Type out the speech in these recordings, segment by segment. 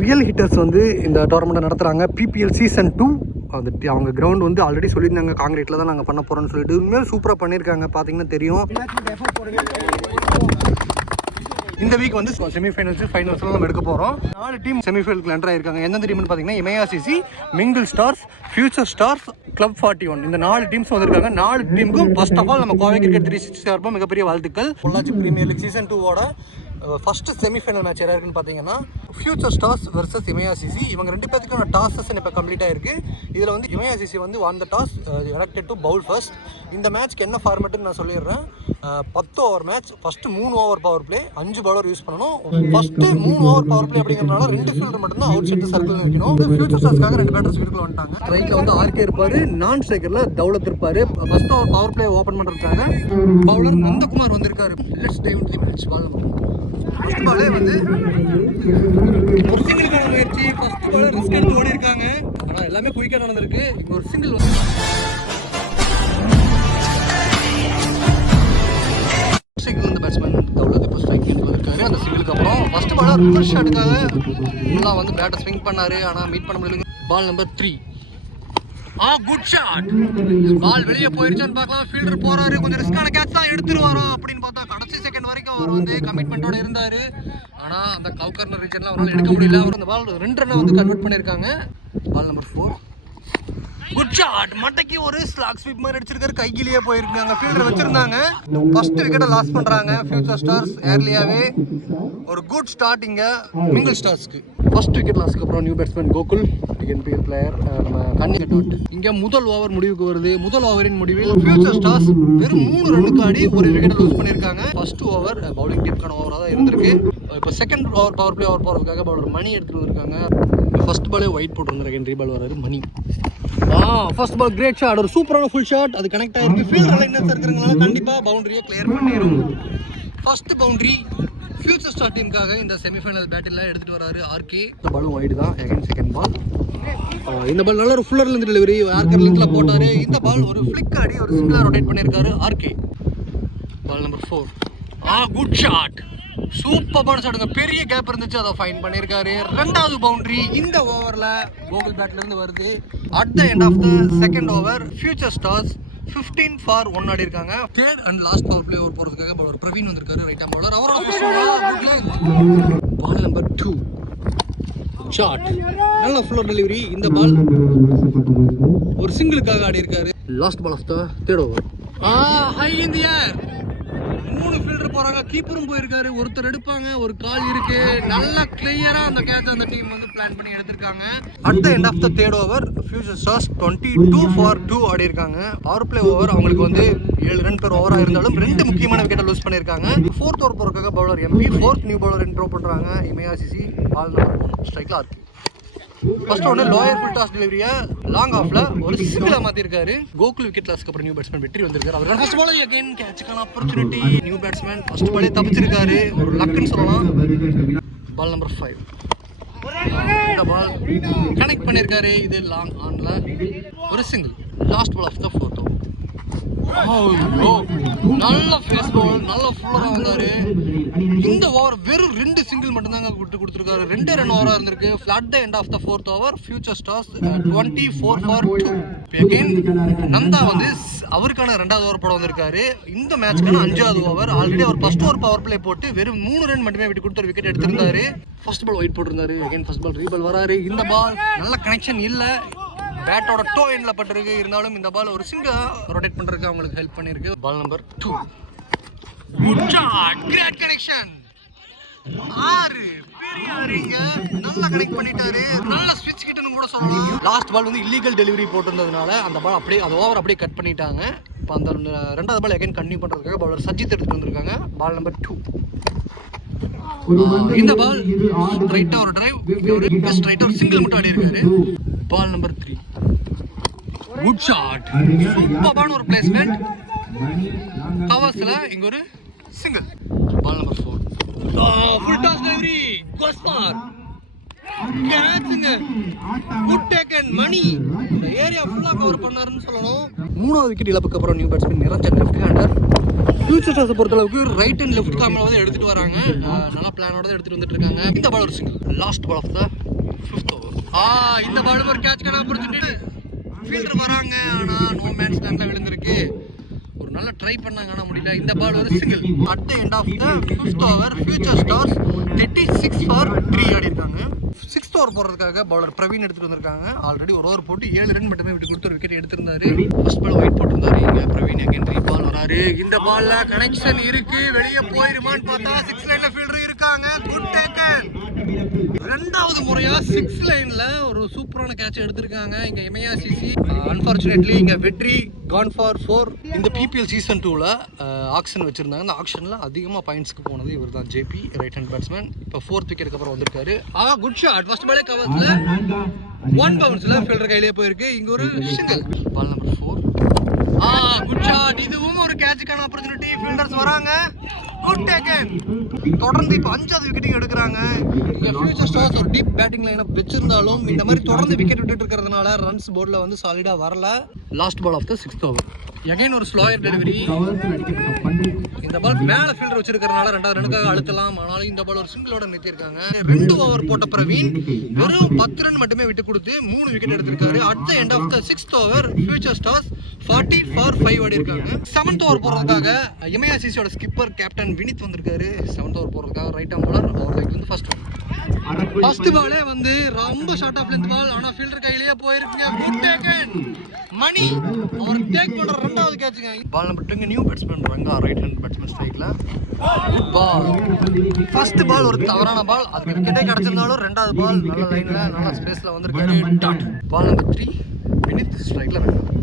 Real hitters வந்து இந்த டோர்னமெண்ட்டை நடத்துகிறாங்க பிபிஎல் சீசன் டூ வந்துட்டு அவங்க கிரவுண்ட் வந்து ஆல்ரெடி சொல்லியிருந்தாங்க. காங்கிரீட்டில் தான் நாங்கள் பண்ண போகிறோம்னு சொல்லிட்டு. உண்மையாக சூப்பராக பண்ணியிருக்காங்க. பார்த்தீங்கன்னா தெரியும். இந்த வீக் வந்து செமிஃபைனல்ஸ் ஃபைனல்ஸ்லாம் நம்ம எடுக்க போகிறோம் நாலு டீம் செமிஃபைனலுக்கு என்டர் ஆயிருக்காங்க எந்தெந்த டீம்னு பார்த்தீங்கன்னா Imaya CC mingle stars future stars club forty one இந்த நாலு டீம்ஸ் வந்திருக்காங்க. நாலு டீமுக்கும் ஃபர்ஸ்ட் ஆஃப் ஆல் நம்ம கோவை கிரிக்கெட் த்ரீ சிக்ஸ்டி சார்பாக மிகப்பெரிய வாழ்த்துக்கள். பொள்ளாச்சி பிரீமியர் லீக் சீசன் டூவோட ஃபஸ்ட்டு செமிஃபைனல் மேட்ச் யாராக இருக்குன்னு பார்த்தீங்கன்னா ஃபியூச்சர் ஸ்டார்ஸ் வெர்சஸ் இமயாசிசி இவங்க ரெண்டு பேத்துக்கான டாஸஸ் இப்போ கம்ப்ளீட் ஆயிருக்கு. இதில் வந்து இமயாசிசி வந்து won the toss elected to bowl first இந்த மேட்ச்க்கு என்ன ஃபார்மேட்டுன்னு நான் சொல்லிடுறேன். பத்து ஓவர் மேட்ச் ஃபர்ஸ்ட் மூணு ஓவர் பவர் பிளே அஞ்சு பவுலர் யூஸ் பண்ணணும். ஃபர்ஸ்ட் மூணு ஓவர் பவர் பிளே அப்படிங்கிறதுனால ரெண்டு ஃபீல்டர் மட்டும்தான் அவுட் சைட் சர்க்கிள் வைக்கணும் ஃபியூச்சர் ஸ்டார்ஸ்க்காக ரெண்டு பேட்டர்ஸ் வீட்டுக்குள்ள வந்துட்டாங்க. ஸ்ட்ரைக்கில் வந்து ஆர்கே இருப்பாரு நான் ஸ்ட்ரைக்கரில் தௌலத் இருப்பாரு. First over power play open பண்ணுறதுக்காக பவுலர் நந்தகுமார் வந்திருக்காரு. லெட்ஸ் டைவ் தி மேட்ச் வாழ்க்கை ஃபர்ஸ்ட் பாலே வந்து ஒரு சிங்கிளுக்கான முயற்சி ஃபர்ஸ்ட் பால் ரிஸ்க் எடுத்து ஓடி இருக்காங்க ஆனால் எல்லாமே குயிக்காக நடந்திருக்கு. இப்போ ஒரு சிங்கிள் வந்து ஸ்ட்ரைக்கில் இருந்த பேட்ஸ்மேன் தௌலத் இப்போ ஸ்ட்ரைக் வந்திருக்காரு. அந்த சிங்கிளுக்கு அப்புறம் ஃபர்ஸ்ட் பாலாக ரிவர்ஸ் ஷாட்டுக்காக ஃபுல்லாக வந்து பேட்டை ஸ்விங் பண்ணாரு. ஆனால் மீட் பண்ண முடியல ball number three ah good shot ball வெளியே போயிருச்சான்னு பார்க்கலாம். ஃபீல்டர் போறாரு. கொஞ்சம் ரிஸ்கான கேட்ச் தான் எடுத்துருவாரோ அப்படின்னு பார்த்தா கடைசி செகண்ட் வரைக்கும் அவர் வந்து கமிட்மெண்ட்டோட இருந்தாரு. ஆனா அந்த கவ் கார்னர் அவரால் எடுக்க முடியல. அவர் அந்த பால் ரெண்டு ரன் வந்து கன்வெர்ட் பண்ணியிருக்காங்க. Ball number four good shot மட்டைக்கு ஒரு ஸ்லாக் ஸ்வீப் மாதிரி அடிச்சிருக்காரு. கையிலேயே போயிருக்காங்க. ஃபீல்டர் வச்சிருந்தாங்க. ஃபர்ஸ்ட் விக்கெட்டை லாஸ் பண்றாங்க. ஃபியூச்சர் ஸ்டார்ஸ் ஏர்லியாவே. ஒரு குட் ஸ்டார்டிங்க மிங்கிள் ஸ்டார்ஸ்க்கு ஃபர்ஸ்ட் விக்கெட் லாஸ்க்கு அப்புறம் new batsman Gokul. NPL player நம்ம கண்ணி டாட் இங்க முதல் ஓவர் முடிவுக்கு வருது. முதல் ஓவரின் முடிவில் ஃபியூச்சர் ஸ்டார்ஸ் வெறும் மூணு ரன்னுக்கு ஆடி ஒரு விக்கெட் லூஸ் பண்ணியிருக்காங்க. ஃபர்ஸ்ட் ஓவர் பவுலிங் டீமுக்கான ஓவராக தான் இருந்திருக்கு. இப்போ second over power play over போகிறதுக்காக பவுலர் மணி எடுத்துகிட்டு வந்திருக்காங்க. ஃபர்ஸ்ட் பாலே ஒயிட் போட்டு செகண்டரி பால் வராரு மணி. ஆ ஃபர்ஸ்ட் பால் கிரேட் ஷாட் ஒரு சூப்பரான ஃபுல் ஷாட் அது கனெக்ட் ஆயிருக்கு. ஃபீல்டர் லைனர்ஸ் இருக்கிறதுனால கண்டிப்பாக பவுண்டரியை கிளியர் பண்ணிடும் ஃபர்ஸ்ட் பவுண்டரி ஃபியூச்சர் ஸ்டார் டீமுக்காக இந்த செமிஃபைனல் பேட்டில் எடுத்துகிட்டு வராரு ஆர்கே இந்த பாலும் ஒயிட் தான். செகண்ட் செகண்ட் பால் இந்த பால் நல்ல ஒரு ஃபுல்லர் டெலிவரி ஆர்கர் லென்த்ல போட்டார். இந்த பால் ஒரு ஃபிளிக் ஆடி ஒரு சிங்கிளாக ரொட்டேட் பண்ணியிருக்காரு RK ball number four ah good shot சூப்பரான ஷாட்டுங்க பெரிய கேப் இருந்துச்சு அதை ஃபைன் பண்ணியிருக்காரு ரெண்டாவது பவுண்டரி இந்த ஓவரில் கோகுல் பேட்லேருந்து வருது. At the end of the second over Future Stars 15 for one ஆடி இருக்காங்க third and last power play over போகிறதுக்காக பவுலர் பிரவீன் வந்திருக்காரு ரைட் ஆம் பவுலர் அவரோட பால் நம்பர் டூ ஷாட் நல்ல ஃபுல்லர் டெலிவரி இந்த பால் ஒரு சிங்கிளுக்காக ஆடி இருக்காரு last ball of the third over ah high in the air மூணு ஃபீல்டர் போறாங்க. கீப்பரும் போயிருக்காரு. ஒருத்தர் எடுப்பாங்க. ஒரு கால் இருக்கு. நல்லா கிளியரா அந்த கேட்ச் அந்த டீம் வந்து பிளான் பண்ணி எடுத்திருக்காங்க. At the end of the third over Future Stars twenty two for two ஆடி இருக்காங்க பவர் பிளே ஓவர் அவங்களுக்கு வந்து ஏழு ரன் பேர் ஓவரா இருந்தாலும் ரெண்டு முக்கியமான விக்கெட்டை லூஸ் பண்ணியிருக்காங்க. ஃபோர்த் ஓவர் போறதுக்காக bowler MP fourth new bowler intro பண்றாங்க. இமயாசிசி பால் நம்பர் ஸ்ட்ரைக்ல ஆர்கே. ஃபர்ஸ்ட் ஒன்று லோயர் ஃபுல் டாஸ் டெலிவரியை லாங் ஆஃப்ல ஒரு சிங்கிளா மாத்திருக்காரு. கோகுல் விக்கெட் லாஸ்க்கு அப்புறம் நியூ பேட்ஸ்மேன் வெற்றி வந்திருக்காரு. அவர் ஃபர்ஸ்ட் பால் அகைன் கேட்சுக்கான ஆப்பர்ச்சுனிட்டி நியூ பேட்ஸ்மேன் ஃபர்ஸ்ட் பாலே தப்பிச்சிருக்காரு. ஒரு லக்குன்னு சொல்லலாம். பால் நம்பர் ஃபைவ் இந்த பால் கனெக்ட் பண்ணியிருக்காரு இது லாங் ஆன்ல ஒரு single last ball of the fourth நல்ல ஃபேஸ் பால் நல்ல ஃபுல்லரா வந்தாரு இந்த ஓவர் வெறும் ரெண்டு சிங்கிள் மட்டும்தாங்க கொடுத்து கொடுத்துருக்காரு. ரெண்டே ரெண்டு ஓவராக இருந்திருக்கு. Flat the end of the fourth over Future Stars twenty four for two Nanda வந்து அவருக்கான ரெண்டாவது ஓவர் போட வந்திருக்காரு. இந்த மேட்ச்க்கான அஞ்சாவது ஓவர் ஆல்ரெடி அவர் ஃபர்ஸ்ட் ஓவர் பவர் பிளே போட்டு வெறும் மூணு ரன் மட்டுமே விட்டு கொடுத்து விக்கெட் எடுத்திருந்தாரு. ஃபர்ஸ்ட் பால் ஒயிட் போட்டிருந்தாரு. அகைன் ஃபர்ஸ்ட் பால் ரீபால் வராரு. இந்த பால் நல்ல கனெக்ஷன் இல்லை. பேட்டோட டோ எண்ட்ல பட்டிருக்கு. இருந்தாலும் இந்த பால் ஒரு சிங்கிளா ரொட்டேட் பண்றதுக்கு அவங்களுக்கு ஹெல்ப் பண்ணிருக்கு. Ball number two good shot great connection ஆறு. பெரிய அறிங்க நல்லா கனெக்ட் பண்ணிட்டாரு. நல்ல ஸ்விட்ச் கிட்டன்னு கூட சொல்லலாம். லாஸ்ட் பால் வந்து இல்லீகல் டெலிவரி போட்டிருந்ததுனால அந்த பால் அப்படியே அது ஓவர் அப்படியே கட் பண்ணிட்டாங்க. இப்போ அந்த ரெண்டாவது பால் அகைன் கன்டினியூ பண்ணுறதுக்காக பாலர் சஜித் எடுத்துகிட்டு வந்திருக்காங்க. பால் நம்பர் டூ இந்த பால் ஸ்ட்ரைட்டா ஒரு டிரைவ் இங்க ஒரு ஸ்ட்ரைட்டா ஒரு சிங்கிள் மட்டும் ஆடி இருக்காரு. Ball number three good shot சூப்பரான ஒரு பிளேஸ்மெண்ட் கவர்ஸ்ல இங்க ஒரு single ball number four full toss delivery goes for கேட்சுங்க good taken Mani இந்த ஏரியா ஃபுல்லா கவர் பண்ணாருன்னு சொல்லணும். மூணாவது விக்கெட் இழப்புக்கு அப்புறம் new batsman Niranjan left hander Future ஸ்டார்ஸை பொறுத்தளவுக்கு ரைட் அண்ட் லெஃப்ட் காமில் வந்து எடுத்துகிட்டு வராங்க. நல்லா பிளானோட தான் எடுத்துகிட்டு வந்துட்டு இருக்காங்க. இந்த பால் ஒரு single last ball of the fifth over ah இந்த பால் ஒரு கேட்ச் கனா பிடிச்சிட்டு. ஃபீல்டர் வராங்க ஆனால் நோ மேன்ஸ் லேண்ட்ல விழுந்திருக்கு. நல்ல ட்ரை பண்ணாங்க ஆனா முடியல. இந்த பால் ஒரு single at the end of the fifth over Future Stars thirty six for three ஆடி இருக்காங்க சிக்ஸ்த் ஓவர் போடுறதுக்காக பவுலர் பிரவீன் எடுத்துட்டு வந்திருக்காங்க. ஆல்ரெடி ஒரு ஓவர் போட்டு ஏழு ரன் மட்டுமே விட்டு கொடுத்து ஒரு விக்கெட் எடுத்திருந்தாரு. ஃபர்ஸ்ட் பால் ஒயிட் போட்டிருந்தாரு. இங்க பிரவீன் அகைன் ரீ பால் வராரு. இந்த பால்ல கனெக்ஷன் இருக்கு. வெளியே போயிருமான்னு பார்த்தா சிக்ஸ் லைன்ல ஃபீல்டர் இருக்காங்க. குட் டேக்கன் ரெண்டாவது முறையா சிக்ஸ் லைன்ல ஒரு சூப்பரான கேட்ச் எடுத்திருக்காங்க. இங்க எம்ஐஆர்சிசி அன்பார்ச்சுனேட்லி இங்க வெற்றி கான் ஃபார் ஃபோர் இந்த பிபிஎல் சீசன் டூவில் ஆக்ஷன் வச்சிருந்தாங்க. அந்த ஆக்ஷனில் அதிகமாக பாயிண்ட்ஸ்க்கு போனது இவர் தான் ஜேபி ரைட் ஹேண்ட் பேட்ஸ்மேன் இப்போ ஃபோர்த் விக்கெட்டுக்கு அப்புறம் வந்திருக்காரு. ஆ குட் ஷாட் ஃபர்ஸ்ட் பாலே கவர்ஸில் ஒன் பவுன்ஸில் ஃபீல்டர் கையிலே போயிருக்கு. இங்கே ஒரு single ball number four good shot இதுவும் ஒரு கேட்சுக்கான ஆப்பர்ச்சுனிட்டி ஃபீல்டர்ஸ் வராங்க. குட் டேக்கன் தொடர்ந்து இப்போ அஞ்சாவது விக்கெட்டிங் எடுக்கிறாங்க. இங்க ஃபியூச்சர் ஸ்டார்ஸ் ஒரு டீப் பேட்டிங் லைனப் வச்சிருந்தாலும் இந்த மாதிரி தொடர்ந்து விக்கெட் விட்டுட்டு இருக்கிறதுனால ரன்ஸ் போர்டில் வந்து சாலிடா வரல. Last ball of the sixth over again ஒரு ஸ்லோயர் டெலிவரி இந்த பால் மேல ஃபீல்டர் வச்சிருக்கிறதுனால ரெண்டாவது ரனுக்காக அழுத்தலாம். ஆனாலும் இந்த பால் ஒரு சிங்கிளோட நிறுத்திருக்காங்க ரெண்டு ஓவர் போட்ட பிரவீன் வெறும் பத்து ரன் மட்டுமே விட்டு கொடுத்து மூணு விக்கெட் எடுத்திருக்காரு. At the end of the sixth over Future Stars forty for five ஆடி இருக்காங்க செவன்த் ஓவர் போடுறதுக்காக எம்ஐஆர்சிசியோட ஸ்கிப்பர் கேப்டன் வினித் வந்திருக்காரு. செவன்த் ஓவர் போடுறதுக்காக ரைட் ஆம் பாலர் அவர் கைக்கு வந்து ஃபர்ஸ்ட் ஃபர்ஸ்ட் பாலே வந்து ரொம்ப ஷார்ட் ஆஃப் லென்த் பால் ஆனா ஃபீல்டர் கையிலேயே போயிருக்குங்க. குட் டேக்கன் மணி அவர் டேக் பண்ற ரெண்டாவது கேட்சுங்க ball number டூங்க new batsman Ranga right hand batsman ஸ்ட்ரைக்ல ball first ball ஒரு தவறான பால் அதுக்கு விக்கெட்டே கிடைச்சிருந்தாலும் ரெண்டாவது பால் நல்ல லைன்ல நல்ல ஸ்பேஸ்ல வந்திருக்காரு. Dot ball number three Vineeth ஸ்ட்ரைக்ல Ranga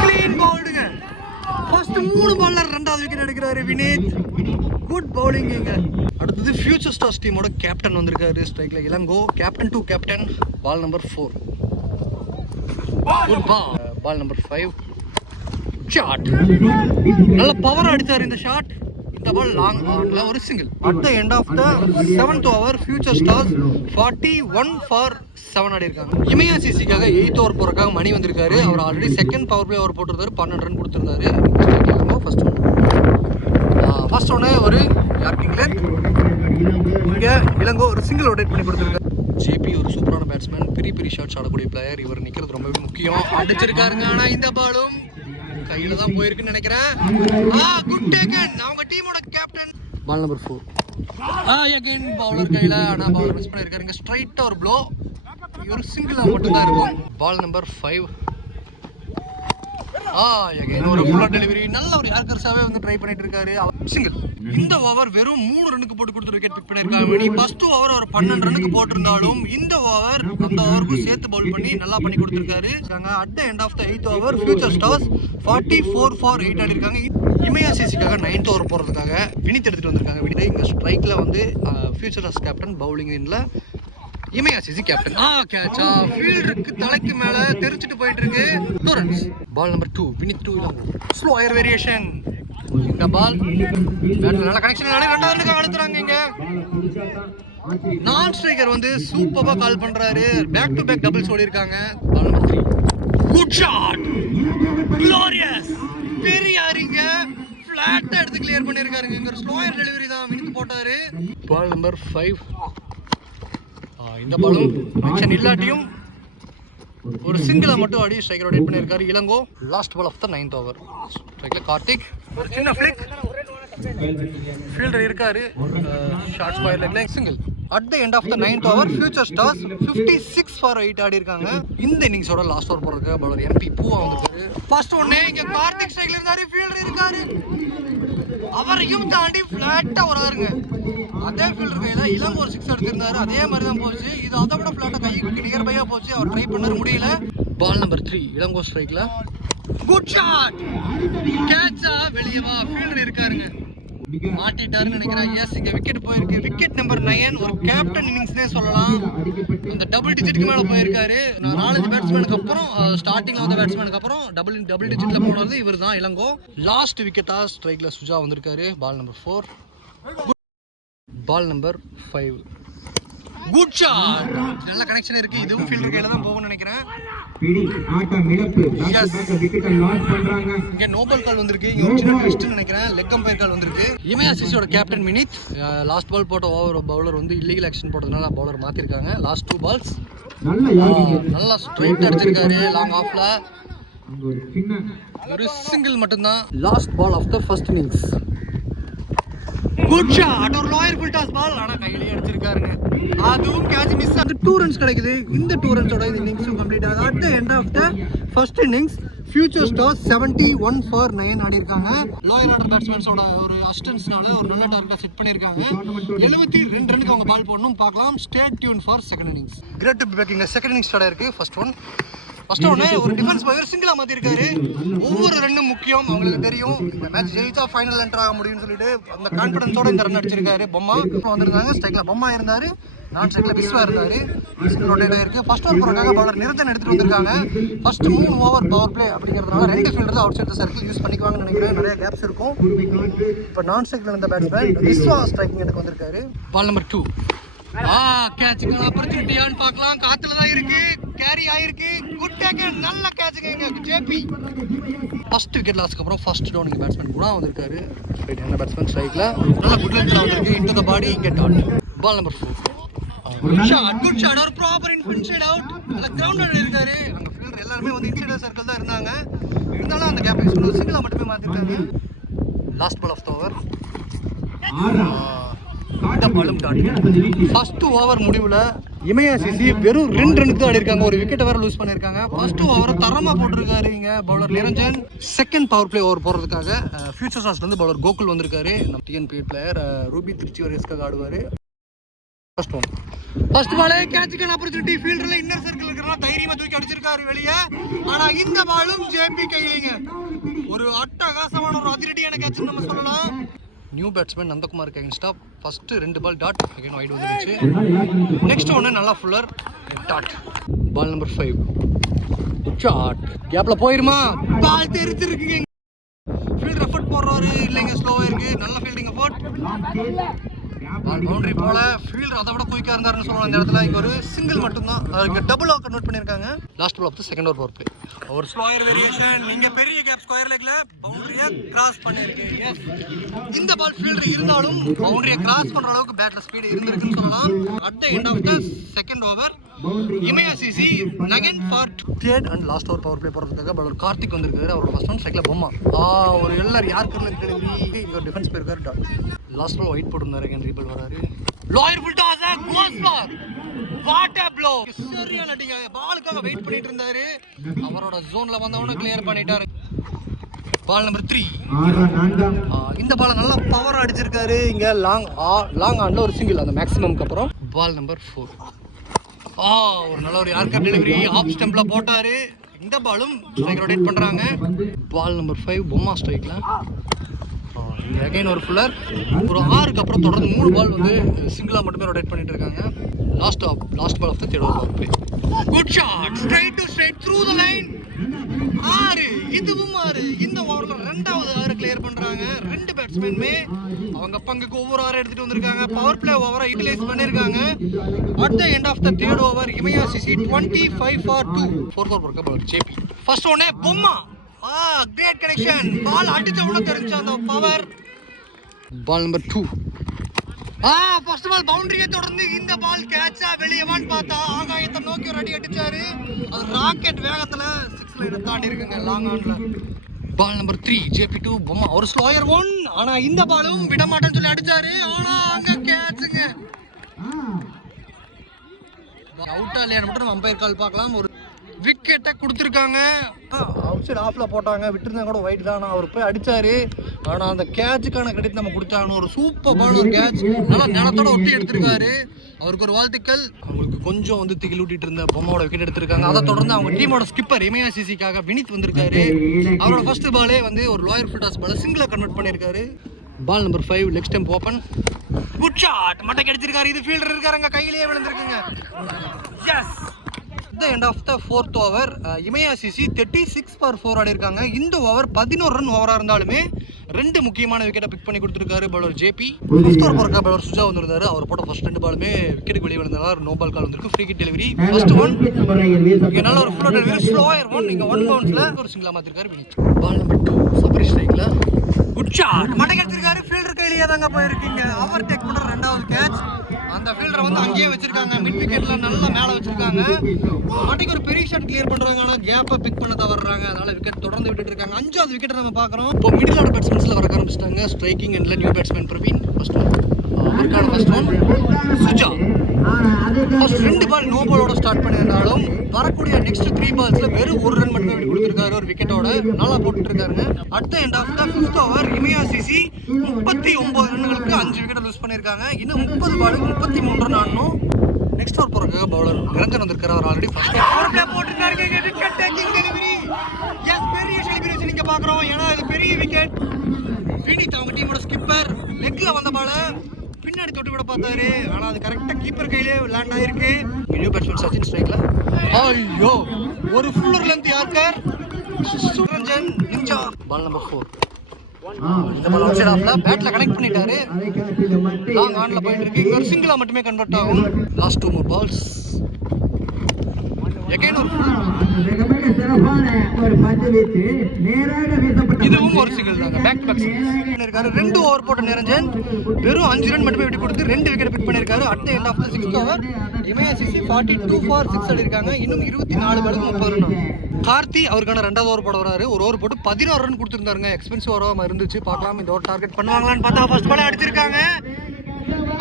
clean பவுல்டுங்க ஃபர்ஸ்ட் மூணு பால்ல ரெண்டாவது விக்கெட் எடுக்கிறாரு வினீத். குட் பவுலிங் இங்க அடுத்தது ஃபியூச்சர் ஸ்டார்ஸ் டீமோட கேப்டன் வந்திருக்காரு ஸ்ட்ரைக்ல Ilango captain to captain ball number four good ball ball number five shot நல்ல பவர் அடிச்சார் இந்த ஷாட் பால் லாங் ஆன்ல ஒரு single at the end of the seventh over Future Stars forty one for seven ஆடி இருக்காங்க இமயாசிசிக்காக eighth over போறதுக்காக மணி வந்திருக்காரு. அவர் already second power play over போட்டிருந்தாரு. பன்னெண்டு ரன் கொடுத்திருந்தாரு ஃபர்ஸ்ட் ஒன் ஃபர்ஸ்ட் ஒன்று ஒரு யார்கிங் லென்த் இங்கே இளங்கோ ஒரு சிங்கிள் ரொட்டேட் பண்ணி கொடுத்துருக்காரு. ஜேபி ஒரு சூப்பரான பேட்ஸ்மேன் பெரிய பெரிய ஷாட்ஸ் ஆடக்கூடிய பிளேயர் இவர் நிற்கிறது ரொம்பவே முக்கியம். அடிச்சிருக்காருங்க ஆனால் இந்த பாலும் கையில தான் போயிருக்குன்னு நினைக்கிறேன். ஆ குட் டேக்கன் அவங்க டீமோட captain ball number four ah again bowler கையில் ஆனால் பவுலர் மிஸ் பண்ணியிருக்காருங்க ஸ்ட்ரைட்டாக ஒரு ப்ளோ ஒரு சிங்கிளாக மட்டும்தான் இருக்கும். Ball number five ah again ஒரு ஃபுல்லா டெலிவரி நல்ல ஒரு யார்கர்ஸாவே வந்து ட்ரை பண்ணிட்டு இருக்காரு. சிங்கிள் இந்த ஓவர் வெறும் மூணு ரனுக்கு போட்டு கொடுத்து விக்கெட் பிக் பண்ணிருக்காங்க மணி ஃபர்ஸ்ட் ஓவர் ஒரு பன்னெண்டு ரனுக்கு போட்டிருந்தாலும் இந்த ஓவர் அந்த ஓவருக்கும் சேர்த்து பவுல் பண்ணி நல்லா பண்ணி கொடுத்துருக்காரு. At the end of the eighth over Future Stars forty four for eight ஆடி இருக்காங்க இமயாசிசிக்காக நைன்த் ஓவர் போகிறதுக்காக வினித் எடுத்துட்டு வந்திருக்காங்க. வினித் இங்க ஸ்ட்ரைக்கில் வந்து ஃபியூச்சர் ஸ்டார்ஸ் கேப்டன் பவுலிங் இன்ல இமயாசிசி கேப்டன். ஆ கேட்சா ஃபீல்டருக்கு தலைக்கு மேல தெரிச்சிட்டு போயிட்டு இருக்கு two runs ball number two Vineeth to slower variation இந்த பால் பேட்ல நல்ல கனெக்ஷன் ரெண்டாவது ரன்னுக்கு அழுத்துறாங்க இங்க. நான் ஸ்ட்ரைக்கர் வந்து சூப்பரா கால் பண்றாரு. பேக் டு பேக் டபுள்ஸ் ஓடி இருக்காங்க ball number 3 good shot glorious பெரியாரிங்க ஃபிளாட்டா எடுத்து கிளியர் பண்ணிருக்காருங்க. இங்க ஒரு ஸ்லோயர் டெலிவரி தான். வினித் போட்டாரு. பால் நம்பர் ஃபைவ் இந்த பாலும் மென்ஷன் இல்லாட்டியும் ஒரு சிங்கிளை மட்டும் அடி ஸ்ட்ரைக்கர் ரொட்டேட் பண்ணியிருக்காரு Ilango. Last ball of the ninth over ஸ்ட்ரைக்கில் கார்த்திக். ஒரு சின்ன ஃபிளிக் ஃபீல்டர் இருக்காரு. ஷார்ட் பாயில் லெக்ல single at the end of the ninth over Future Stars fifty six for eight ஆடி இருக்காங்க இந்த இன்னிங்ஸோட லாஸ்ட் ஓவர் போடுறதுக்கு பவுலர் எம்பி பூவா வந்திருக்காரு. ஃபர்ஸ்ட் ஒன்னே இங்கே கார்த்திக் ஸ்ட்ரைக்கில் இருந்தாரு. ஃபீல்டர் இருக்காரு. அவரையும் தாண்டி ஃபிளாட்டா வராருங்க. அதே ஃபீல்டர் கையில இளம் ஒரு சிக்ஸ் எடுத்திருந்தாரு. அதே மாதிரி தான் போச்சு. இது அதை விட ஃபிளாட்டா கைக்கு நியர் பையா போச்சு. அவர் ட்ரை பண்ணாரு. முடியல. பால் நம்பர் த்ரீ இளங்கோ ஸ்ட்ரைக்ல குட் ஷாட் கேட்சா வெளியே வா. ஃபீல்டர் இருக்காருங்க. மாட்டிட்டாருன்னு நினைக்கிறேன். எஸ் இங்க விக்கெட் போயிருக்கு. விக்கெட் நம்பர் நயன் ஒரு கேப்டன் இன்னிங்ஸ்னே சொல்லலாம். அந்த டபுள் டிஜிட்க்கு மேல போயிருக்காரு. நான் நாலஞ்சு பேட்ஸ்மேனுக்கு அப்புறம் ஸ்டார்டிங்ல வந்த பேட்ஸ்மேனுக்கு அப்புறம் டபுள் டபுள் டிஜிட்ல போனது இவர் தான் இளங்கோ. லாஸ்ட் விக்கெட்டா ஸ்ட்ரைக்ல சுஜா வந்திருக்காரு. Ball number four ball number five good shot நல்ல கனெக்ஷன் இருக்கு. இதுவும் ஃபீல்டர் கையில தான் போகும்னு நினைக்கிறேன். பிடி ஆட்டம் இழப்பு Yes. விக்கெட்டை லாஸ் பண்றாங்க இங்க நோபல் கால் வந்திருக்கு. இங்க ஒரு சின்ன ட்விஸ்ட் நினைக்கிறேன். லெக் அம்பையர் கால் வந்திருக்கு. இமயா சிசியோட கேப்டன் மினித் லாஸ்ட் பால் போட்ட ஓவர் பவுலர் வந்து இல்லீகல் ஆக்ஷன் போட்டதுனால பவுலர் மாத்திருக்காங்க. லாஸ்ட் டூ பால்ஸ் நல்ல ஸ்ட்ரைட் அடிச்சிருக்காரு லாங் ஆஃப்ல ஒரு சிங்கிள் மட்டும்தான். Last ball of the first innings good shot ஒரு லாயர் ஃபுல் டாஸ் பால் ஆனா கையிலேயே அடிச்சிருக்காருங்க. அதுவும் கேட்ச் மிஸ் அந்த டூ ரன்ஸ் கிடைக்குது. இந்த டூ ரன்ஸோட இந்த இன்னிங்ஸும் கம்ப்ளீட் ஆகுது. At the end of the first innings Future Stars seventy one for nine ஆடி இருக்காங்க லோயர் ஆர்டர் பேட்ஸ்மேன்ஸோட ஒரு அசிஸ்டன்ஸ்னால ஒரு நல்ல டார்கெட்டாக செட் பண்ணியிருக்காங்க. எழுபத்தி ரெண்டு ரனுக்கு அவங்க பால் போடணும். பார்க்கலாம். Stay tuned for second innings great to backing second innings start ஆயிருக்கு ஃபர்ஸ்ட் ஒன் ஃபர்ஸ்ட் ஒன்று ஒரு டிஃபென்ஸ் பவர் சிங்கிளா மாற்றிருக்காரு ஒவ்வொரு ரன்னும் முக்கியம் அவங்களுக்கு தெரியும். இந்த மேட்ச் ஜெயிச்சா ஃபைனல் என்டர் ஆக முடியும்னு சொல்லிட்டு அந்த கான்ஃபிடன்ஸோட இந்த ரன் அடிச்சிருக்காரு பொம்மா. வந்திருந்தாங்க ஸ்ட்ரைக்ல பொம்மா இருந்தாரு. நான் ஸ்ட்ரைக்ல விஸ்வா இருந்தாரு. ரொட்டேட் ஆயிருக்கு. ஃபர்ஸ்ட் ஓவர் போறதுக்காக பவுலர் நிறுத்தன் எடுத்துட்டு வந்திருக்காங்க. ஃபர்ஸ்ட் மூணு ஓவர் பவர் பிளே அப்படிங்கிறதுனால ரெண்டு fielder outside circle use பண்ணிக்குவாங்கன்னு நினைக்கிறேன். நிறைய கேப்ஸ் இருக்கும். இப்போ நான் ஸ்ட்ரைக்ல இருந்த பேட்ஸ்மேன் விஸ்வா ஸ்ட்ரைக்கிங் எனக்கு வந்திருக்காரு. பால் நம்பர் டூ ஆ கேட்சுக்கு ஆப்பர்ச்சுனிட்டியான்னு பார்க்கலாம். காத்துல தான் இருக்கு. கேரி ஆயிருக்கு. குட் டேக்கன் நல்ல கேட்சுங்க ஜேபி ஃபர்ஸ்ட் விக்கெட் லாஸ்க்கு அப்புறம் ஃபர்ஸ்ட் டவுன் இங்கே பேட்ஸ்மேன் குணா வந்திருக்காரு. ரைட் ஹேண்ட் பேட்ஸ்மேன் நல்ல குட் லென்த்ல வந்திருக்கு. Into the body get out ball number four good shot good shot ஒரு ப்ராப்பர் இன்சைட் அவுட் நல்ல கிரவுண்ட் இருக்காரு. அங்க ஃபீல்டர் எல்லாருமே வந்து இன்சைட் சர்க்கிள் தான் இருந்தாங்க. இருந்தாலும் அந்த கேப் யூஸ் பண்ணி மட்டுமே மாத்திருக்காங்க. Last ball of the over பாலும் ஃபர்ஸ்ட் ஓவர் முடிவில் இமயாசிசி வெறும் ரெண்டு ரனுக்கு தான் ஆடிருக்காங்க. ஒரு விக்கெட்டை வேற லூஸ் பண்ணியிருக்காங்க ஃபர்ஸ்ட் ஓவரை தரமாக போட்டிருக்காரு இங்க bowler Niranjan. Second power play over போடுறதுக்காக ஃபியூச்சர் ஸ்டார்ஸ்ல இருந்து பவுலர் கோகுல் வந்திருக்காரு. நம்ம டிஎன்பி பிளேயர் ரூபி திருச்சி வரேஸ்க்காக ஆடுவார். ஃபர்ஸ்ட் ஒன் ஃபர்ஸ்ட் பாலே கேட்சுக்கான ஆப்பர்ச்சுனிட்டி ஃபீல்டர்ல இன்னர் சர்க்கிள் இருக்கிறனா தைரியமா தூக்கி அடிச்சிருக்காரு வெளியே. ஆனா இந்த பாலும் ஜேபி கையிலிங்க. ஒரு அட்டகாசமான ஒரு அதிரடியான கேட்ச் நம்ம சொல்லலாம். நியூ பேட்ஸ்மேன் நந்தகுமாருக்கு அகேன்ஸ்டா ஃபஸ்ட்டு ரெண்டு பால் டாட் அகைன் வைட் வந்துருச்சு நெக்ஸ்ட் ஒன்று நல்லா fuller dot ball number five shot கேப்பில் போயிருமா? பால் தெரிச்சிருக்குங்க ஃபீல்ட் எஃபர்ட் போடுறாரு. இல்லைங்க ஸ்லோவாக இருக்கு. நல்ல ஃபீல்டிங் எஃபர்ட் பவுண்டரி போல ஃபீல்டர் அதை விட குயிக்காக இருந்தாருன்னு சொல்லலாம் இந்த இடத்துல இங்கே ஒரு சிங்கிள் மட்டும்தான். இங்கே டபுள் ஆஃப் கன்வெர்ட் பண்ணியிருக்காங்க. Last ball of second over play ஒரு ஸ்லோயர் வேரியேஷன் இங்கே பெரிய கேப் ஸ்கொயர் லெக்ல பவுண்டரியை கிராஸ் பண்ணியிருக்கு. Yes. இந்த பால் ஃபீல்டர் இருந்தாலும் பவுண்டரியை கிராஸ் பண்ணுற அளவுக்கு பேட்ல ஸ்பீடு இருந்திருக்குன்னு சொல்லலாம். At the end of the second over இமயசிசி நகன் for third and last over power play போகிறதுக்காக பவுலர் கார்த்திக் வந்திருக்காரு அவரோட ஃபர்ஸ்ட் ஒன் சைக்கிள் பொம்மா. ஆ ஒரு எல்லாரும் யார் கரில் டெலிவரி இங்கே டிஃபென்ஸ் போயிருக்காரு டாட் லாஸ்ட் பால் ஒயிட் போட்டிருந்தாரு அகைன் ரீபல் வராரு. Lower full toss goes ball what a blow சரியா நடிங்க பாலுக்காக வெயிட் பண்ணிட்டு இருந்தாரு. அவரோட ஜோன்ல வந்தவன கிளியர் பண்ணிட்டாரு. பால் நம்பர் த்ரீ இந்த பாலை நல்லா பவர் அடிச்சிருக்காரு. இங்க லாங் லாங் ஆன்ல ஒரு சிங்கிள் அந்த மேக்ஸிமம்க்கு அப்புறம். பால் நம்பர் ஃபோர் ஆ ஒரு நல்ல ஒரு யார்கர் டெலிவரி ஆஃப் ஸ்டெம்ப்ல போட்டாரு. இந்த பாலும் ஸ்ட்ரைக் ரொட்டேட் பண்றாங்க. பால் நம்பர் ஃபைவ் பொம்மா ஸ்ட்ரைக்ல அகைன் ஒரு ஃபுல்லர் ஒரு ஆறுக்கு அப்புறம் தொடர்ந்து மூணு பால் வந்து சிங்கிளாக மட்டுமே ரொட்டேட் பண்ணிட்டு இருக்காங்க. Last of last ball of the third over play good shot straight to straight through the line ஆறு. இதுவும் ஆறு. இந்த ஓவர்ல ரெண்டாவது ஆறு கிளியர் பண்றாங்க. ரெண்டு பேட்ஸ்மேனுமே அவங்க பங்குக்கு ஒவ்வொரு ஆறு எடுத்துட்டு வந்திருக்காங்க. பவர் பிளே ஓவரை யூட்டிலைஸ் பண்ணிருக்காங்க. At the end of the third over Imaya CC twenty five for two fourth over பொறுக்க பவர் ஜேபி ஃபர்ஸ்ட் ஒன்னே பொம்மா. ஆ கிரேட் கனெக்ஷன் பால் அடிச்ச உடனே தெரிஞ்ச அந்த power ball number two ah first ball பவுண்டரியை தொடர்ந்து இந்த பால் கேட்சா வெளியவான்னு பார்த்தா ஆகாயத்தை நோக்கி ஒரு அடி அடிச்சாரு. அது ராக்கெட் வேகத்துல சிக்ஸ் லைனை தாண்டி இருக்குங்க லாங் ஆன்ல ball number three JP to Bomma ஒரு ஸ்லோயர் ஒன் ஆனா இந்த பாலும் விட மாட்டேன்னு சொல்லி அடிச்சாரு. ஆனா அங்க கேட்சுங்க அவுட்டா இல்லையான்னு மட்டும் நம்ம அம்பையர் கால் பார்க்கலாம். ஒரு விக்கெட்டை கொடுத்துருக்காங்க. அவுட் ஆஃபில் போட்டாங்க. விட்டுருந்தா கூட ஒயிட் தான்? அவர் போய் அடிச்சாரு. ஆனால் அந்த கேட்சுக்கான கிரெடிட் நம்ம கொடுத்தாங்க. ஒரு சூப்பர் பால் ஒரு கேட்ச் நல்லா நிலத்தோட ஒட்டி எடுத்திருக்காரு. அவருக்கு ஒரு வாழ்த்துக்கள். அவங்களுக்கு கொஞ்சம் வந்து திகில் ஊட்டிட்டு இருந்த பொம்மாவோட விக்கெட் எடுத்திருக்காங்க. அதை தொடர்ந்து அவங்க டீமோட ஸ்கிப்பர் இமயாசிசிக்காக வினித் வந்திருக்காரு. அவரோட ஃபர்ஸ்ட் பாலே வந்து ஒரு லாயர் ஃபுல்டாஸ் பால் சிங்கிளாக கன்வெர்ட் பண்ணியிருக்காரு. Ball number five next time open good shot மட்டை கிடைச்சிருக்காரு இது ஃபீல்டர் இருக்காருங்க கையிலேயே விழுந்திருக்குங்க. As the end of the fourth over Imaya CC thirty six for four ஆடிருக்காங்க. இந்த ஓவர் பதினோரு ரன் ஓவராக இருந்தாலுமே ரெண்டு முக்கியமான விக்கெட்டை பிக் பண்ணி கொடுத்துருக்காரு bowler JP first over bowler Suja வந்திருந்தாரு. அவர் போட்ட ஃபர்ஸ்ட் ரெண்டு பாலுமே விக்கெட் வெளியே விழுந்தார். நோ பால் கால் வந்திருக்கு. Free hit delivery first one இங்க நல்ல ஒரு ஃபுல்லோ டெலிவரி ஸ்லோயர் ஒன் நீங்க ஒன் பவுன்ஸ்ல ஒரு சிங்கிளா மாத்திருக்காரு Vineeth ball number two Sabari ஸ்ட்ரைக்ல good shot மடை எடுத்திருக்காரு. ஃபீல்டர் கையிலேயே தாங்க போயிருக்கீங்க. ஓவர் டேக் பண்ற ரெண்டாவது கேட்ச் அந்த ஃபீல்டரை வந்து அங்கேயே வச்சிருக்காங்க. மிட் விக்கெட்ல நல்லா மேல வச்சிருக்காங்க. மட்டைக்கு ஒரு பெரிய ஷாட் கிளியர் பண்றாங்க. ஆனா கேப்பை பிக் பண்ண தவறுறாங்க. அதனால விக்கெட் தொடர்ந்து விட்டுட்டு இருக்காங்க. அஞ்சாவது விக்கெட் நம்ம பார்க்கறோம். இப்போ மிடில் ஆர்டர் பேட்ஸ்மேன்ஸ்ல வர ஆரம்பிச்சிட்டாங்க. ஸ்ட்ரைக்கிங் எண்ட்ல நியூ பேட்ஸ்மேன் பிரவீன் ஃபர்ஸ்ட் அவருக்கான ஃபர்ஸ்ட் ஒன் சுஜா ஃபர்ஸ்ட் ரெண்டு பால் நோ பாலோட ஸ்டார்ட் பண்ணியிருந்தாலும் வரக்கூடிய நெக்ஸ்ட் த்ரீ பால்ஸில் வெறும் ஒரு ரன் மட்டுமே இப்படி கொடுத்துருக்காரு ஒரு விக்கெட்டோட நல்லா போட்டுட்டு அடுத்த end of the fifth over Imaya CC முப்பத்தி ஒம்பது ரன்களுக்கு அஞ்சு விக்கெட் லூஸ் பண்ணியிருக்காங்க. இன்னும் முப்பது பாலுக்கு முப்பத்தி மூணு ரன் ஆடணும். நெக்ஸ்ட் ஓவர் போகிறக்காக பவுலர் நிரஞ்சன் வந்திருக்காரு அவர் ஆல்ரெடி ஃபர்ஸ்ட் பவர் போட்டுருக்காரு விக்கெட் டேக்கிங் டெலிவரி எஸ் பெரிய செலிபிரேஷன் இங்கே பாக்குறோம் ஏன்னா இது பெரிய விக்கெட் வினித் அவங்க டீமோட ஸ்கிப்பர் லெக்கில் வந்த பால பின்னாடி தொட்டு கூட பார்த்தாரு. ஆனால் அது கரெக்டாக கீப்பர் கையிலே லேண்ட் ஆயிருக்கு. நியூ பேட்ஸ்மேன் சச்சின் ஸ்ட்ரைக்ல ஐயோ ஒரு ஃபுல்லர் லென்த் யார்கர் சுரஞ்சன் நிஞ்சா பால் நம்பர் ஃபோர் இந்த பால் அவுட் சைட் ஆஃப்ல பேட்ல கனெக்ட் பண்ணிட்டாரு. லாங் ஆன்ல போயிட்டு இருக்கு. ஒரு சிங்கிளா மட்டுமே கன்வெர்ட் ஆகும். லாஸ்ட் டூ மோர் பால்ஸ் ஒரு இதுவும் ஒரு சிங்கிள் தாங்க. பேக் டு பேக் இருக்காரு ரெண்டு ஓவர் போட்ட நிரஞ்சன் வெறும் அஞ்சு ரன் மட்டுமே விட்டு கொடுத்து ரெண்டு விக்கெட் பிக் பண்ணிருக்காரு. At end of the sixth over இமயசிசி forty two for six அடிருக்காங்க இன்னும் இருபத்தி நாலு பாலுக்கு முப்பது ரன் கார்த்தி அவருக்கான ரெண்டாவது ஓவர் போட வராரு. ஒரு ஓவர் போட்டு பதினாறு ரன் கொடுத்துருந்தாருங்க. எக்ஸ்பென்சிவ் ஓவராக இருந்துச்சு. பார்க்கலாம். இந்த ஓவர் டார்கெட் பண்ணுவாங்களான்னு பார்த்தா ஃபர்ஸ்ட் பாலே அடிச்சிருக்காங்க.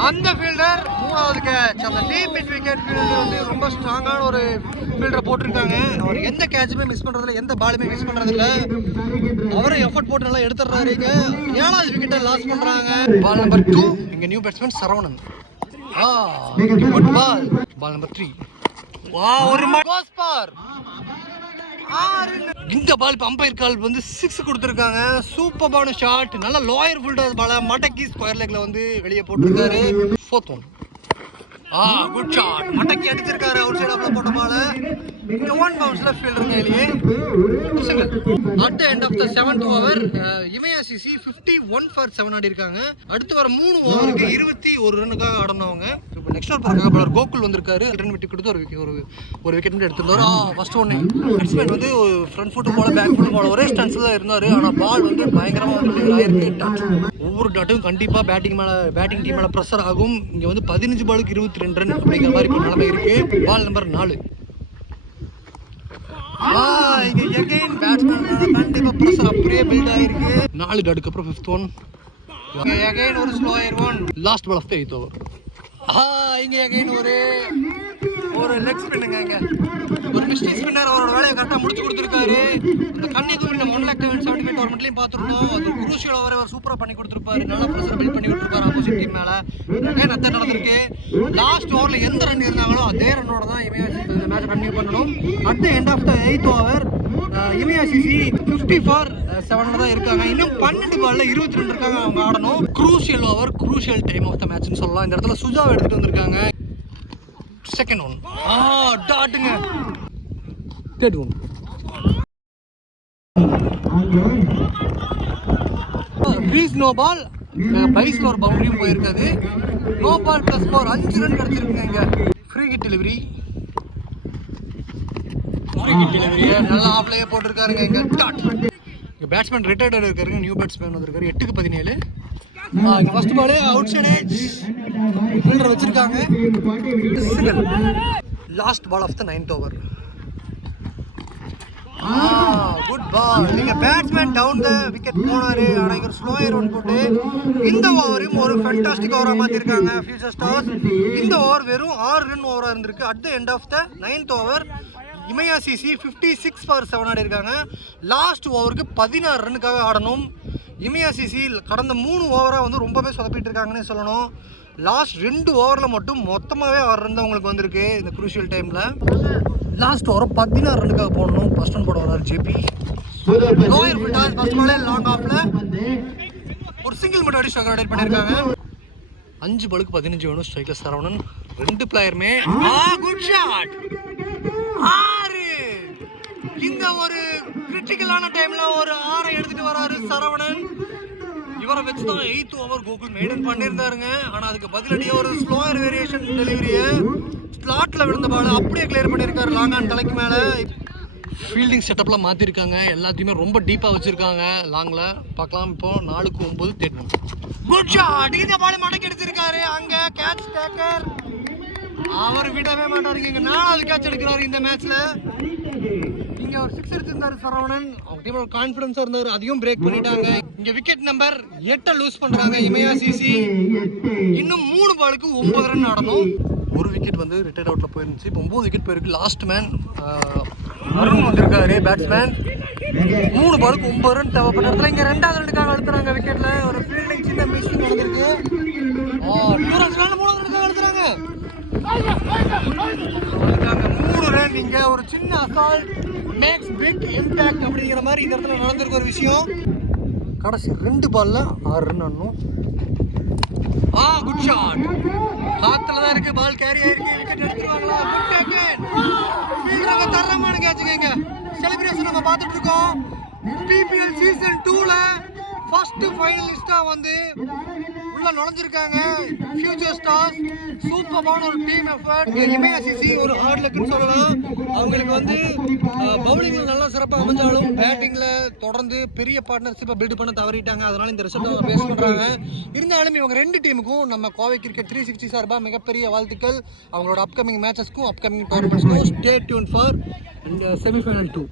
அந்த ஃபீல்டர் மூணாவது கேட்ச் அந்த டீம் மிட் விக்கெட் ஃபீல்டர் வந்து ரொம்ப ஸ்ட்ராங்கான ஒரு ஃபீல்டரை போட்டிருக்காங்க. அவர் எந்த கேட்சுமே மிஸ் பண்ணுறதில்ல எந்த பாலுமே மிஸ் பண்ணுறதில்ல அவரே எஃபர்ட் போட்டு நல்லா எடுத்துடுறாருங்க ஏழாவது விக்கெட்டை லாஸ் பண்ணுறாங்க பால் நம்பர் டூ இங்கே new batsman Saravanan. Ah good ball ball number three வா ஒரு கோஸ் பார் இந்த பால் அம்பையர் கால் வந்து சிக்ஸ் கொடுத்துருக்காங்க. சூப்பர்பான ஷாட் நல்ல லோயர் ஃபுல்டர் பால மடக்கி ஸ்கொயர் லெக்ல வந்து வெளியே போட்டிருக்காரு. ஃபோர்த் ஒன் ஆ குட் ஷாட் மடக்கி அடிச்சிருக்காரு அவுட் சைட் ஆஃப்ல போட்ட பால one பவுன்ஸ்ல single at end of the seventh over இமயசிசி fifty one for seven ஆடி இருக்காங்க அடுத்து வர மூணு ஓவருக்கு இருபத்தி ஒரு ரன்னுக்காக ஆடனவங்க. இப்போ நெக்ஸ்ட் ஓவர் போறதுக்காக பலர் கோகுல் வந்திருக்காரு. ரன் விட்டு கொடுத்து ஒரு wicket- ஒரு ஒரு விக்கெட் மட்டும் எடுத்திருந்தாரு. ஃபர்ஸ்ட் ஒன்று பேட்ஸ்மேன் வந்து ஃப்ரண்ட் ஃபுட்டு போல பேக் ஃபுட்டு போல ஒரே ஸ்டன்ஸ்ல தான் இருந்தாரு. ஆனா பால் வந்து பயங்கரமா வந்து ஆயிருக்கு. ஒவ்வொரு டாட்டும் கண்டிப்பா பேட்டிங் மேல பேட்டிங் டீம் மேல ப்ரெஷர் ஆகும். இங்க வந்து பதினஞ்சு பாலுக்கு இருபத்தி ரெண்டு ரன் அப்படிங்கிற மாதிரி இப்போ நிலைமை இருக்கு. பால் நம்பர் நாலு. இங்க again batsman மேல கண்டிப்பா pressure அப்படியே build ஆயிருக்கு. நாலு டாட்டுக்கு அப்புறம் ஃபிஃப்த் ஒன் அகைன் ஒரு slower one last ball of the eighth over ah இங்க அகைன் ஒரு ஒரு லெக் ஸ்பின்னுங்க ஒரு மிஸ்டேக் ஸ்பின்னர் அவரோட வேலையை கரெக்டாக முடிச்சு கொடுத்துருக்காரு. இந்த கன்னியாகுமரி நம்ம ஒன் லேக் செவன்டி ஃபைவ் டோர்மெண்ட்லையும் பார்த்துருந்தோம் அது குரூஷியல் ஓவரை அவர் சூப்பராக பண்ணி கொடுத்துருப்பாரு. நல்லா ப்ரெஷர் பில்ட் பண்ணி கொடுத்துருப்பாரு ஆப்போசிட் டீம் மேலே. நிறைய அதான் நடந்திருக்கு. லாஸ்ட் ஓவரில் எந்த ரன் இருந்தாங்களோ அதே ரன்னோட தான் இமயாசி இந்த மேட்ச் கண்டினியூ பண்ணணும். At end of the eighth over Imaya CC fifty for செவனில் தான் இருக்காங்க. இன்னும் பன்னெண்டு பாலில் இருபத்தி ரெண்டு இருக்காங்க. அவங்க ஆடணும். Crucial over crucial time of the மேட்ச்னு சொல்லலாம். இந்த இடத்துல சுஜாவை எடுத்துகிட்டு வந்திருக்காங்க. Second one ah டாட்டுங்க third one crease no ball பைஸ்ல ஒரு பவுண்டரியும் போயிருக்காது. நோ பால் பிளஸ் ஃபோர் அஞ்சு ரன் கிடைச்சிருக்குங்க இங்க. Free hit delivery free hit delivery நல்லா ஆஃப்லயே போட்டிருக்காருங்க இங்க. டாட் இங்க பேட்ஸ்மேன் ரிட்டையர்ட் இருக்காருங்க. நியூ பேட்ஸ்மேன் வந்திருக்காரு. எட்டுக்கு பதினேழு. ஃபர்ஸ்ட் பாலே அவுட் சைட் ஃபீல்டர் வச்சிருக்காங்க. Last ball of the ninth over good ball நீங்க பேட்ஸ்மேன் டவுன் த விக்கெட் போனாரு. ஆனா ஸ்லோ ஸ்லோயர் ஒன் போட்டு இந்த ஓவரையும் ஒரு ஃபேண்டாஸ்டிக் ஓவரா மாத்திருக்காங்க ஃபியூச்சர் ஸ்டார்ஸ் இந்த ஓவர் வெறும் ஆறு ரன் ஓவரா இருந்திருக்கு. At the end of the ninth over Imaya CC fifty six for seven ஆடி இருக்காங்க லாஸ்ட் ஓவருக்கு பதினாறு ரன்னுக்காக ஆடணும். இமயா சிசி கடந்த மூணு ஓவராக வந்து ரொம்பவே சொதப்பிட்டு இருக்காங்கன்னு சொல்லணும். லாஸ்ட் ரெண்டு ஓவரில் மட்டும் மொத்தமாகவே ஆறு ரன் அவங்களுக்கு வந்திருக்கு இந்த குரூஷியல் டைமில் லாஸ்ட் ஓவர் பதினாறு ரன்னுக்காக போடணும். ஃபர்ஸ்ட் ரன் போட வராரு JP lower full toss first பாலே லாங் ஆஃபில் ஒரு சிங்கிள் மட்டும் அடிச்சு அப்டேட் பண்ணியிருக்காங்க அஞ்சு பழுக்கு பதினஞ்சு வேணும் ஸ்ட்ரைக்கர் சரவணன். ரெண்டு பிளேயருமே ஆ குட் ஷாட் ஆறு. இந்த ஒரு கிரிட்டிக்கலான டைம்ல ஒரு ஆறை எடுத்துட்டு வராரு சரவணன். இவரை வச்சு தான் எயித் ஓவர் கோகுல் மெயின்டைன் பண்ணியிருந்தாருங்க. ஆனால் அதுக்கு பதிலடியாக ஒரு ஸ்லோயர் வேரியேஷன் டெலிவரியை ஸ்லாட்டில் விழுந்த பால் அப்படியே கிளியர் பண்ணியிருக்காரு லாங்கான் தலைக்கு மேலே. ஃபீல்டிங் செட்டப்லாம் மாற்றிருக்காங்க எல்லாத்தையுமே ரொம்ப டீப்பாக வச்சுருக்காங்க லாங்கில் பார்க்கலாம். இப்போ நாலுக்கு ஒம்பது தேடணும் குட் ஷாட் இந்த பால் மடக்கி எடுத்திருக்காரு. அங்கே கேட்ச் டேக்கர் அவர் விடவே மாட்டாருங்க. இங்கே நாலாவது கேட்ச் எடுக்கிறாரு இந்த மேட்ச்ல இங்க ஒரு சிக்ஸ் அடிச்சிருந்தாரு சரவணன் அவங்க ஒரு கான்ஃபிடன்ஸா இருந்தாரு. அதையும் பிரேக் பண்ணிட்டாங்க. இங்க விக்கெட் நம்பர் எட்டை லூஸ் பண்றாங்க இமயா சிசி. இன்னும் மூணு பாலுக்கு ஒன்பது ரன் ஆடணும் ஒரு விக்கெட் வந்து ரிட்டையர்ட் அவுட்ல போயிருந்துச்சு. இப்போ ஒன்பது விக்கெட் போயிருக்கு. லாஸ்ட் மேன் அருண் வந்திருக்காரு பேட்ஸ்மேன் மூணு பாலுக்கு ஒன்பது ரன் தேவைப்பட்ட இடத்துல இங்க ரெண்டாவது ரெண்டுக்காக அழுத்துறாங்க விக்கெட்ல ஒரு ஃபீல்டிங் சின்ன மிஸ் நடந்திருக்கு. டூ ரன்ஸ்னால மூணாவது ரெண்டுக்காக அழுத்துறாங்க. மூணு ரன் இங்க ஒரு சின்ன அசால்ட் மேக்ஸ் பிக் இம்பேக்ட் அப்படிங்கிற மாதிரி இந்த இடத்துல நடந்திருக்க ஒரு விஷயம். கடைசி ரெண்டு பால்ல ஆறு ரன் ஆடணும் ஆ குட் ஷாட் காத்துல தான் இருக்கு பால் கேரி ஆயிருக்கு. விக்கெட் எடுத்துருவாங்களா? குட் விக்கெட் ஃபீல்டருக்கு தரமான கேட்சுங்க செலிப்ரேஷன் நம்ம பார்த்துட்டு இருக்கோம். பிபிஎல் சீசன் 2ல ஃபர்ஸ்ட் ஃபைனலிஸ்டா வந்து உள்ள நுழைஞ்சிருக்காங்க ஃபியூச்சர் ஸ்டார்ஸ் சூப்பரான ஒரு டீம் எஃபர்ட் இமேசிசி ஒரு ஹார்ட் லக்குன்னு சொல்லலாம். அவங்களுக்கு வந்து பவுலிங்ல நல்லா சிறப்பாக அமைஞ்சாலும் பேட்டிங்ல தொடர்ந்து பெரிய பார்ட்னர்ஷிப்பை பில்ட் பண்ண தவறிட்டாங்க. அதனால இந்த ரிசல்ட் அவங்க பேஸ் பண்றாங்க. இருந்தாலும் இவங்க ரெண்டு டீமுக்கும் நம்ம கோவை கிரிக்கெட் த்ரீ சிக்ஸ்டி சார்பாக மிகப்பெரிய வாழ்த்துக்கள். அவங்களோட அப்கமிங் மேட்சஸ்க்கும் அப்கமிங் டோர்னமெண்ட்ஸ்க்கும் ஸ்டே டியூன் ஃபார் இந்த செமிஃபைனல் டூ